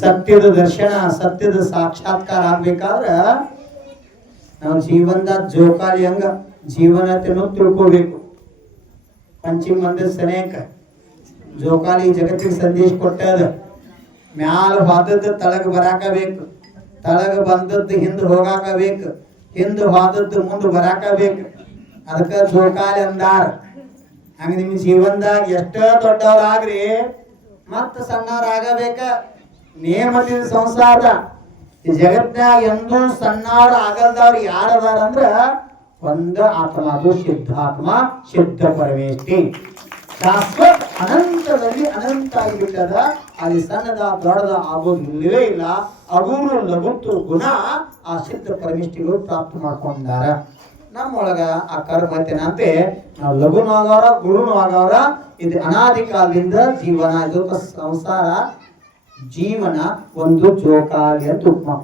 ಸತ್ಯದ ದರ್ಶನ, ಸತ್ಯದ ಸಾಕ್ಷಾತ್ಕಾರ ಆಗ್ಬೇಕಾದ್ರ ನಾವು ಜೀವನದ ಜೋಕಾಲಿ ಹಂಗ ಜೀವನತೆಯನ್ನು ತಿಳ್ಕೋಬೇಕು. ಪಂಚಿಮ ಮಂದಿರ ಸನೇಕ, ಜೋಕಾಲಿ ಜಗತ್ತಿಗೆ ಸಂದೇಶ ಕೊಟ್ಟದ ಮ್ಯಾಲ ಹೋದದ್ದು ತಳಗ ಬರಾಕ ಬೇಕು ತಳಗ ಬಂದದ್ದು ಹಿಂದೆ ಹೋಗಾಕ ಬೇಕು ಹಿಂದೆ ಹೋದದ್ದು ಮುಂದೆ ಬರಾಕ ಬೇಕು ಅದಕ್ಕೆ ಜೋಕಾಲಿ ಅಂದಾರ. ಹಂಗ ನಿಮ್ಮ ಜೀವನದಾಗ ಎಷ್ಟ ದೊಡ್ಡವ್ರಾಗ್ರಿ, ಮತ್ತ ಸಣ್ಣವ್ರಾಗಬೇಕ. ನೇಮದಿನ ಸಂಸಾರ. ಈ ಜಗತ್ನ್ಯಾಗ ಎಂದೂ ಸಣ್ಣವ್ರ ಆಗಲ್ದವ್ರು ಯಾರದಾರ ಅಂದ್ರ ಒಂದ ಆತ್ಮ, ಅದು ಶುದ್ಧಾತ್ಮ, ಶುದ್ಧ ಪರಮೇಶ್ವರಿ ಶಾಶ್ವತ ಅನಂತದಲ್ಲಿ ಅನಂತ ಆಗಿಬಿಟ್ಟದ ಅಲ್ಲಿ ಸಣ್ಣದ ದೊಡ್ಡದ ಆಗೋದಿಲ್ಲವೇ ಇಲ್ಲ. ಅಗೂರು ಲಘುತ್ತು ಗುಣ ಆ ಶುದ್ಧ ಪರಮೇಶ್ವರಿಗಳು ಪ್ರಾಪ್ತ ಮಾಡ್ಕೊಂಡಾರ. ನಮ್ಮೊಳಗ ಆ ಕರ್ಮತೆನಂತೆ ನಾವು ಲಘುನು ಆಗವ್ರ, ಗುರುನು ಆಗವ್ರ, ಇದು ಅನಾದಿ ಕಾಲದಿಂದ ಜೀವನ, ಇದು ಸಂಸಾರ ಜೀವನ ಒಂದು ಜೋಕಾಲಿ ಅಂತ ಉಪಮಾ